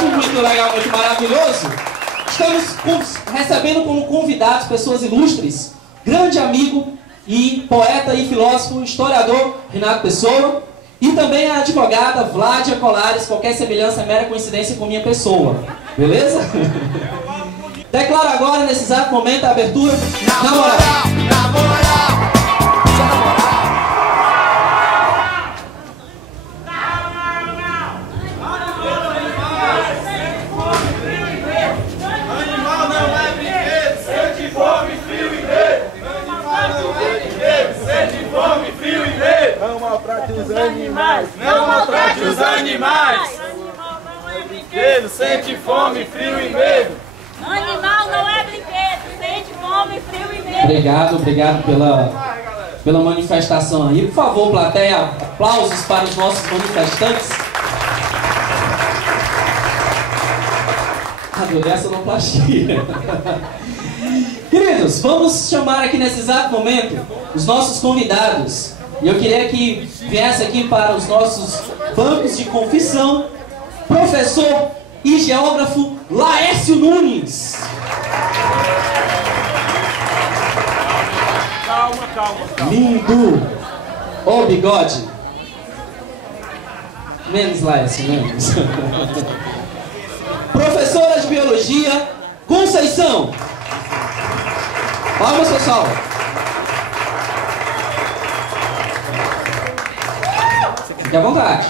muito legal, muito maravilhoso. Estamos recebendo como convidados pessoas ilustres, grande amigo e poeta e filósofo, historiador Renato Pessoa, e também a advogada Vládia Colares. Qualquer semelhança é mera coincidência com minha pessoa, beleza? Declaro agora, nesse exato momento, a abertura na moral. Na moral. Não maltrate os animais! Não maltrate os animais! Animal não é brinquedo, sente fome, frio e medo! Animal não é brinquedo, sente fome, frio e medo! Obrigado pela manifestação aí. Por favor, plateia, aplausos para os nossos manifestantes. Adorei a sonoplastia. Queridos, vamos chamar aqui nesse exato momento os nossos convidados. E eu queria que viesse aqui para os nossos bancos de confissão, professor e geógrafo Laércio Nunes. Calma. Lindo! Ô bigode! Menos Laércio, menos. Professora de biologia, Conceição. Palmas, pessoal. Fique à vontade.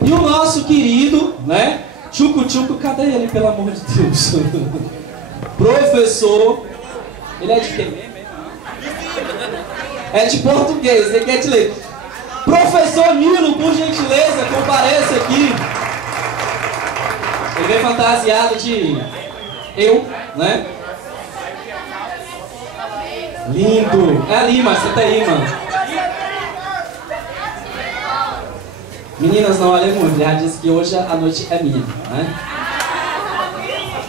E o nosso querido, né? Tchucu, cadê ele, pelo amor de Deus? Professor. Ele é de quê? É de português, ele quer te ler. Professor Nilo, por gentileza, compareça aqui. Ele vem fantasiado de eu, né? Lindo. É ali, mas você tá aí, mano. Meninas, não olhem muito, já disse que hoje a noite é minha, né?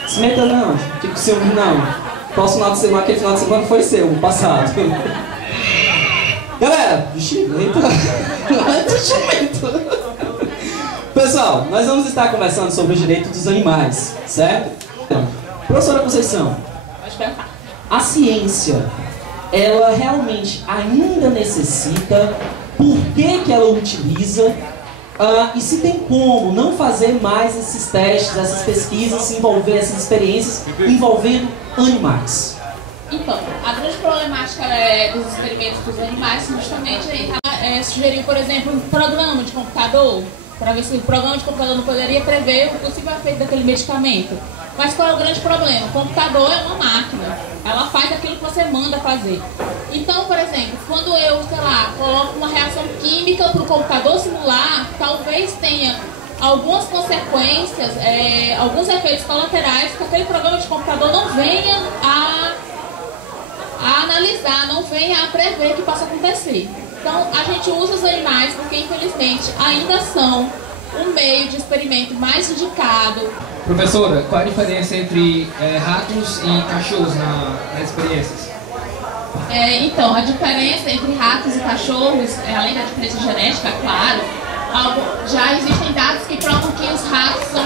Se meta não, fica com ciúme não. Próximo final de semana, aquele final de semana foi seu, o passado. Galera, jumento. Pessoal, nós vamos estar conversando sobre o direito dos animais, certo? Professora Conceição, Pode perguntar. a ciência, ela realmente ainda necessita, por que ela utiliza, e se tem como não fazer mais esses testes, essas pesquisas, essas experiências envolvendo animais? Então, a grande problemática dos experimentos dos animais justamente aí. Sugeriu, por exemplo, um programa de computador, para ver se o programa de computador não poderia prever o possível efeito daquele medicamento. Mas qual é o grande problema? O computador é uma máquina, ela faz aquilo que você manda fazer. Então, por exemplo, quando eu, sei lá, coloco uma reação química para o computador simular, talvez tenha algumas consequências, alguns efeitos colaterais que aquele programa de computador não venha a analisar, não venha a prever que possa acontecer. Então, a gente usa os animais porque, infelizmente, ainda são o meio de experimento mais indicado. Professora, qual a diferença entre ratos e cachorros nas experiências? Então, a diferença entre ratos e cachorros, além da diferença genética, claro, já existem dados que provam que os ratos são,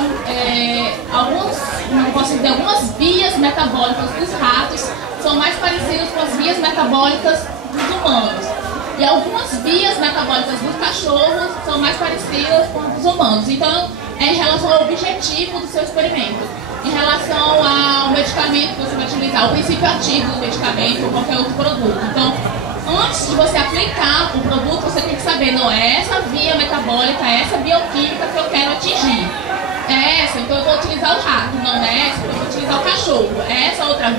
algumas vias metabólicas dos ratos são mais parecidas com as vias metabólicas dos humanos. E algumas vias metabólicas dos cachorros são mais parecidas com as dos humanos. Então, é em relação ao objetivo do seu experimento. Em relação ao medicamento que você vai utilizar, o princípio ativo do medicamento ou qualquer outro produto. Então, antes de você aplicar o produto, você tem que saber, não é essa via metabólica, é essa bioquímica que eu quero atingir. É essa, então eu vou utilizar o rato. Não é essa, então eu vou utilizar o cachorro. É essa outra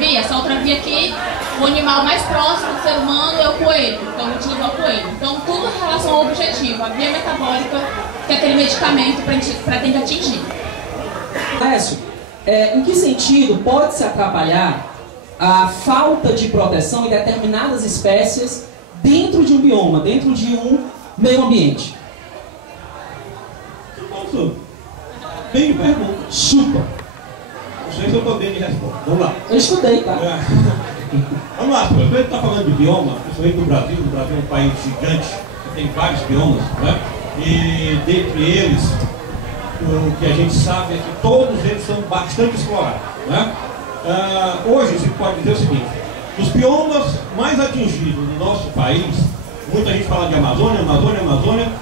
via aqui, o animal mais próximo do ser humano é o coelho. Então eu vou utilizar o coelho. Então tudo em relação ao objetivo, a via metabólica que aquele medicamento pretende atingir. Laércio, em que sentido pode-se atrapalhar a falta de proteção em determinadas espécies dentro de um bioma, dentro de um meio ambiente? Bem de pergunta. Chupa. Não sei se eu estou bem de resposta. Vamos lá. Eu estudei, tá? Vamos lá, senhor. A gente está falando de bioma, principalmente no Brasil. O Brasil é um país gigante, que tem vários biomas, né? E dentre eles, o que a gente sabe é que todos eles são bastante explorados, né? Hoje se pode dizer o seguinte: os biomas mais atingidos no nosso país, muita gente fala de Amazônia,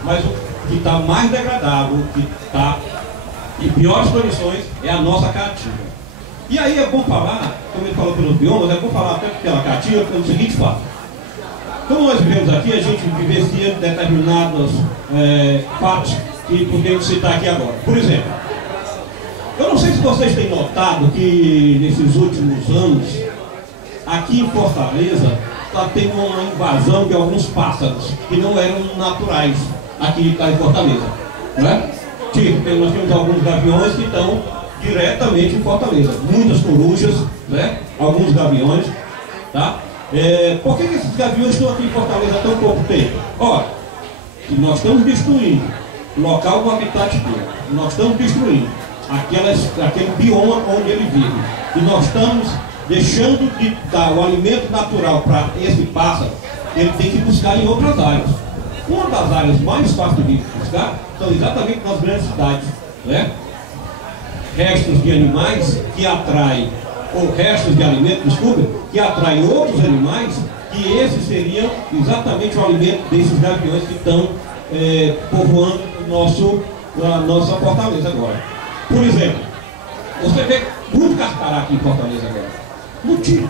mas o que está mais degradado, o que está em piores condições é a nossa caatinga. E aí é bom falar, como ele falou pelos biomas, é bom falar até pela caatinga pelo seguinte fato: como nós vivemos aqui, a gente vivencia determinados fatos que podemos citar aqui agora. Por exemplo, eu não sei se vocês têm notado que nesses últimos anos, aqui em Fortaleza, está tendo uma invasão de alguns pássaros que não eram naturais aqui em Fortaleza, né? Tipo, nós temos alguns gaviões que estão diretamente em Fortaleza, muitas corujas, né? Alguns gaviões, tá? Por que esses gaviões estão aqui em Fortaleza há tão pouco tempo? Ora, nós estamos destruindo o local do habitat dele, nós estamos destruindo aquele bioma onde ele vive, e nós estamos deixando de dar o alimento natural para esse pássaro. Ele tem que buscar em outras áreas. Uma das áreas mais fáceis de buscar são exatamente nas grandes cidades, né? Restos de animais que atraem, ou restos de alimentos, desculpa, que atraem outros animais, que esses seriam exatamente o alimento desses gaviões que estão povoando a nossa Fortaleza agora. Por exemplo, você vê muito carcará aqui em Fortaleza agora. Motivo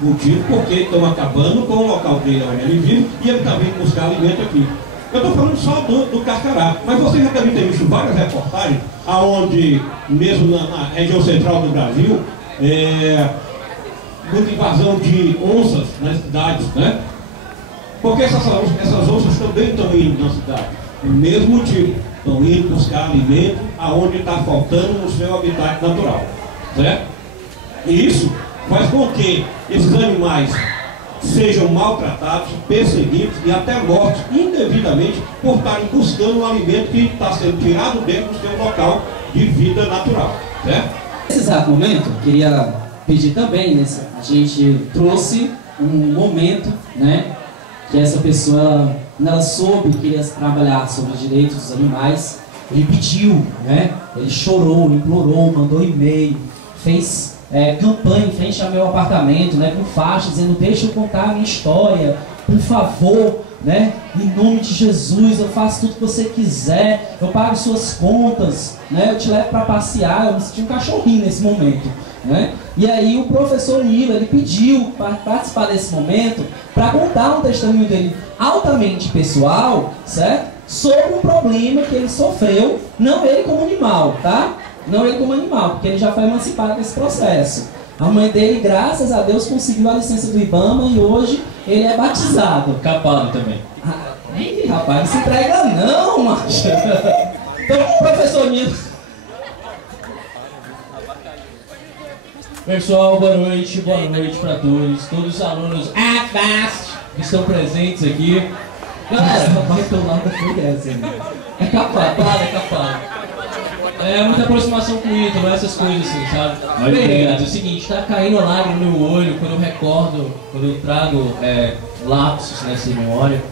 porque estão acabando com o local dele onde ele vive, e ele está vindo buscar alimento aqui. Eu estou falando só do carcará, mas você já também tem visto várias reportagens aonde, mesmo na região central do Brasil, muita invasão de onças nas cidades, né? Porque essas onças também estão indo na cidade, o mesmo motivo, estão indo buscar alimento aonde está faltando no seu habitat natural, certo? E isso faz com que esses animais sejam maltratados, perseguidos e até mortos indevidamente por estarem buscando um alimento que está sendo tirado dentro do seu local de vida natural, certo? Nesse exato momento, queria pedir também, a gente trouxe um momento, né, que essa pessoa, ela soube que ia trabalhar sobre os direitos dos animais, ele pediu, né, ele chorou, implorou, mandou e-mail, fez campanha em frente ao meu apartamento, né, com faixa dizendo: deixa eu contar a minha história, por favor, né, em nome de Jesus, eu faço tudo que você quiser, eu pago suas contas, né, eu te levo para passear. Eu me senti um cachorrinho nesse momento, né? E aí o professor Nilo, ele pediu para participar desse momento, para contar um testemunho dele altamente pessoal, certo? Sobre um problema que ele sofreu, não ele como animal, tá? Não ele como animal, porque ele já foi emancipado desse processo. A mãe dele, graças a Deus, conseguiu a licença do IBAMA e hoje ele é batizado. Capado também. Ih, rapaz, não se entrega não, macho. Então, professor Nilo. Pessoal, boa noite para todos os alunos que estão presentes aqui. Galera, rapaz, teu lado foi essa, né? É capado. É muita aproximação com o ídolo, essas coisas assim, sabe? Bem, é o seguinte, tá caindo lágrima no meu olho quando eu recordo, quando eu trago lapsos nessa memória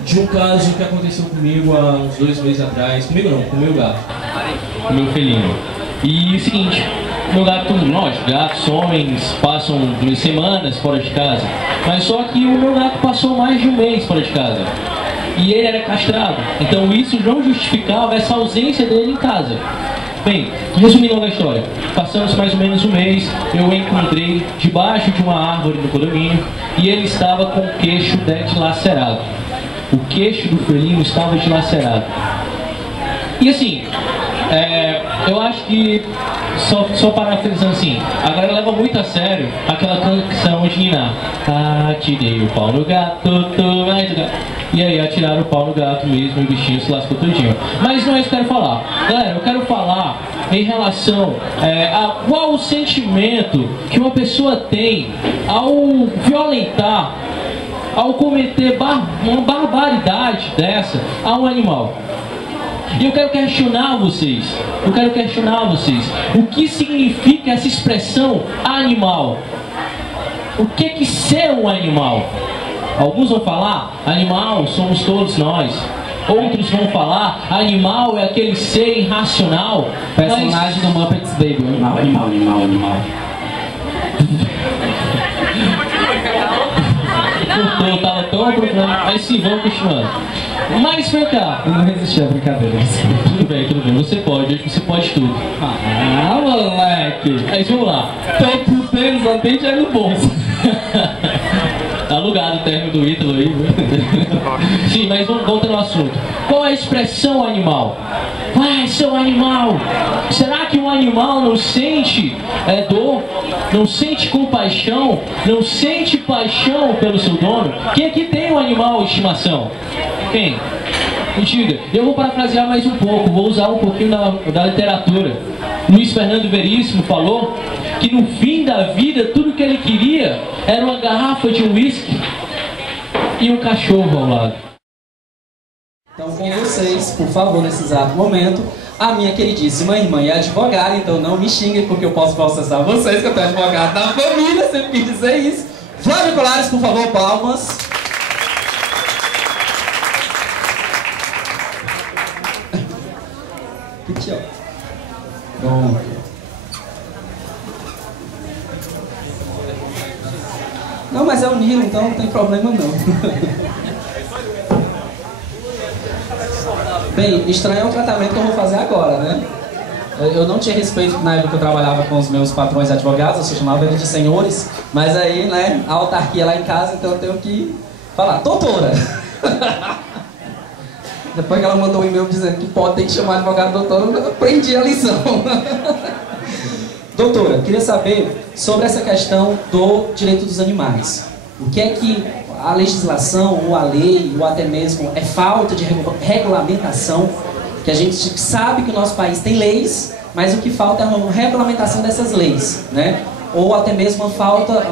de um caso que aconteceu comigo há uns 2 meses atrás. Comigo não, com o meu gato, com o meu felino. E o seguinte, meu gato, lógico, gatos, homens passam 2 semanas fora de casa, mas só que o meu gato passou mais de 1 mês fora de casa. E ele era castrado, então isso não justificava essa ausência dele em casa. Bem, resumindo a história, passamos mais ou menos 1 mês, eu o encontrei debaixo de uma árvore no condomínio e ele estava com o queixo dilacerado. O queixo do felino estava dilacerado. E assim, eu acho que, só parafrisando assim, a galera leva muito a sério aquela canção de Niná. Te dei o pau no gato, tu vai do gato. E aí atiraram o pau no gato mesmo e o bichinho se lascou tudinho. Mas não é isso que eu quero falar. Galera, eu quero falar em relação a qual o sentimento que uma pessoa tem ao violentar, ao cometer uma barbaridade dessa a um animal. E eu quero questionar vocês, o que significa essa expressão animal? O que é ser um animal? Alguns vão falar, animal somos todos nós. outros vão falar, animal é aquele ser irracional. Personagem do Muppets Baby, animal. Eu tava tão aprofundado, mas sim, vamos continuando. Mas vem cá. Eu não resisti à brincadeira. Tudo bem, você pode, hoje você pode tudo. Ah, moleque. Mas vamos lá. Tô por tênis, não tem dinheiro no bolso. Tá alugado o término do Ítalo aí, viu? Sim, mas voltando ao assunto. Qual é a expressão animal? Vai, seu animal! Será que um animal não sente dor? Não sente compaixão? Não sente paixão pelo seu dono? Quem aqui tem um animal de estimação? Quem? Me diga. Eu vou parafrasear mais um pouco, vou usar um pouquinho da literatura. Luiz Fernando Veríssimo falou que no fim da vida tudo que ele queria era uma garrafa de uísque e um cachorro ao lado. Então, com vocês, por favor, nesse exato momento, a minha queridíssima irmã e advogada, então não me xinguem porque eu posso processar vocês, que eu tenho advogado da família, sempre quis dizer isso. Flávio Colares, por favor, palmas. Aqui, ó. Pronto. Não, mas é o Nilo, então não tem problema não. Bem, estranho é o tratamento que eu vou fazer agora, né? Eu não tinha respeito na época que eu trabalhava com os meus patrões advogados, eu chamava eles de senhores, mas aí, né, a autarquia lá em casa, então eu tenho que falar, doutora! Depois que ela mandou um e-mail dizendo que pode ter que chamar advogado doutora, eu aprendi a lição. Doutora, queria saber sobre essa questão do direito dos animais. O que é que a legislação, ou a lei, ou até mesmo é falta de regulamentação, que a gente sabe que o nosso país tem leis, mas o que falta é uma regulamentação dessas leis, né? Ou até mesmo uma falta,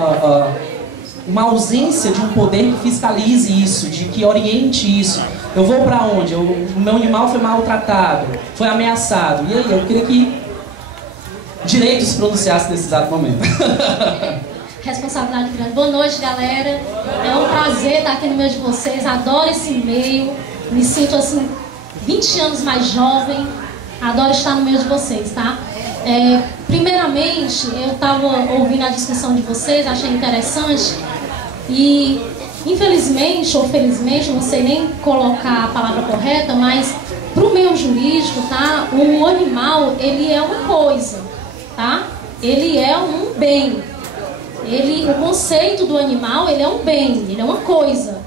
uma ausência de um poder que fiscalize isso, de que oriente isso. Eu vou para onde? O meu animal foi maltratado, foi ameaçado. E aí, eu queria que o direito se pronunciasse nesse exato momento. Responsabilidade grande. Boa noite, galera. É um prazer estar aqui no meio de vocês. Adoro esse meio. Me sinto assim, 20 anos mais jovem. Adoro estar no meio de vocês, tá? Primeiramente, eu estava ouvindo a discussão de vocês, achei interessante. E, infelizmente ou felizmente, não sei nem colocar a palavra correta, mas para o meio jurídico, tá? O animal, ele é uma coisa, tá? Ele é um bem. O conceito do animal, ele é um bem, ele é uma coisa.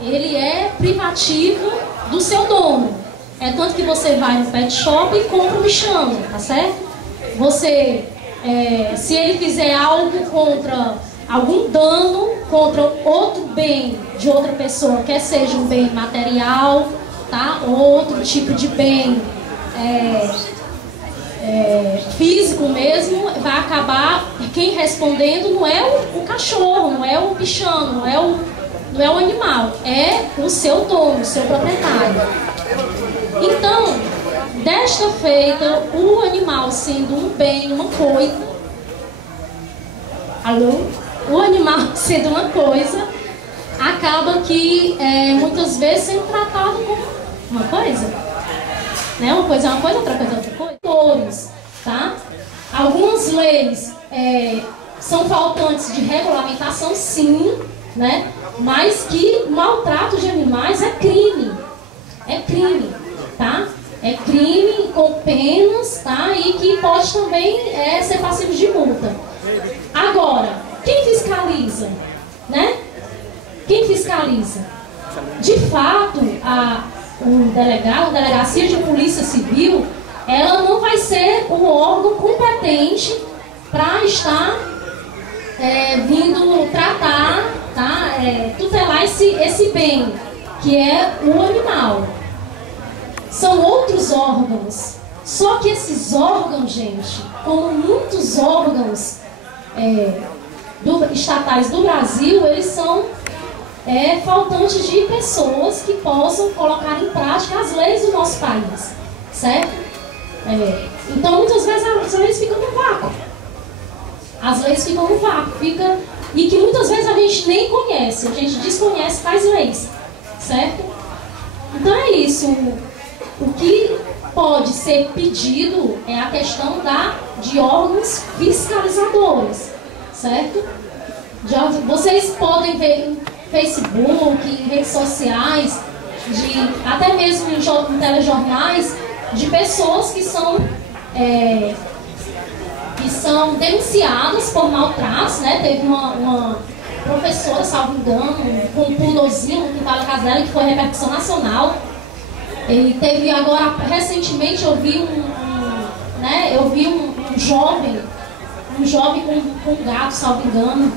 Ele é privativo do seu dono. É tanto que você vai no pet shop e compra um bichano, tá certo? Você, se ele fizer algo contra algum dano, contra outro bem de outra pessoa, quer seja um bem material, tá? Ou outro tipo de bem físico mesmo, vai acabar, quem respondendo não é o cachorro, não é o bichano, não é o animal, é o seu dono, o seu proprietário. Então, desta feita, o animal sendo um bem, uma coisa, o animal sendo uma coisa, acaba que muitas vezes sendo tratado como uma coisa. Né? Uma coisa é uma coisa, outra coisa é outra coisa. Tá? Algumas leis são faltantes de regulamentação, sim, né? Mas que maltrato de animais é crime. É crime, tá? É crime com penas, tá? E que pode também ser passivo de multa. Agora, quem fiscaliza? Né? Quem fiscaliza? De fato, a delegacia de polícia civil, ela não vai ser o órgão competente para estar vindo tratar, tá? Tutelar esse bem, que é o animal. São outros órgãos. Só que esses órgãos, gente, como muitos órgãos estatais do Brasil, eles são faltantes de pessoas que possam colocar em prática as leis do nosso país, certo? Então, muitas vezes as leis ficam no vácuo. As leis ficam no vácuo, e que muitas vezes a gente nem conhece, a gente desconhece quais leis, certo? Então é isso. O que pode ser pedido é a questão de órgãos fiscalizadores, certo? Vocês podem ver em Facebook, em redes sociais, até mesmo em telejornais, de pessoas que são denunciadas por maltratos, né? Teve uma professora, salvo engano, com um pulozinho no quintal da casa dela, que foi repercussão nacional. E teve agora, recentemente, eu vi um jovem com um gato, salvo engano,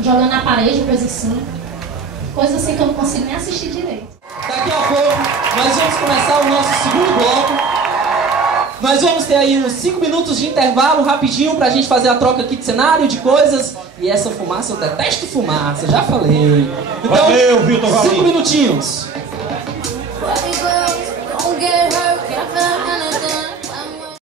jogando na parede, coisa assim que eu não consigo nem assistir direito. Daqui a pouco nós vamos começar o nosso segundo bloco. Nós vamos ter aí uns 5 minutos de intervalo rapidinho pra gente fazer a troca aqui de cenário, de coisas. E essa fumaça, eu detesto fumaça, já falei. Então, Valeu, Vitor Valim. 5 minutinhos.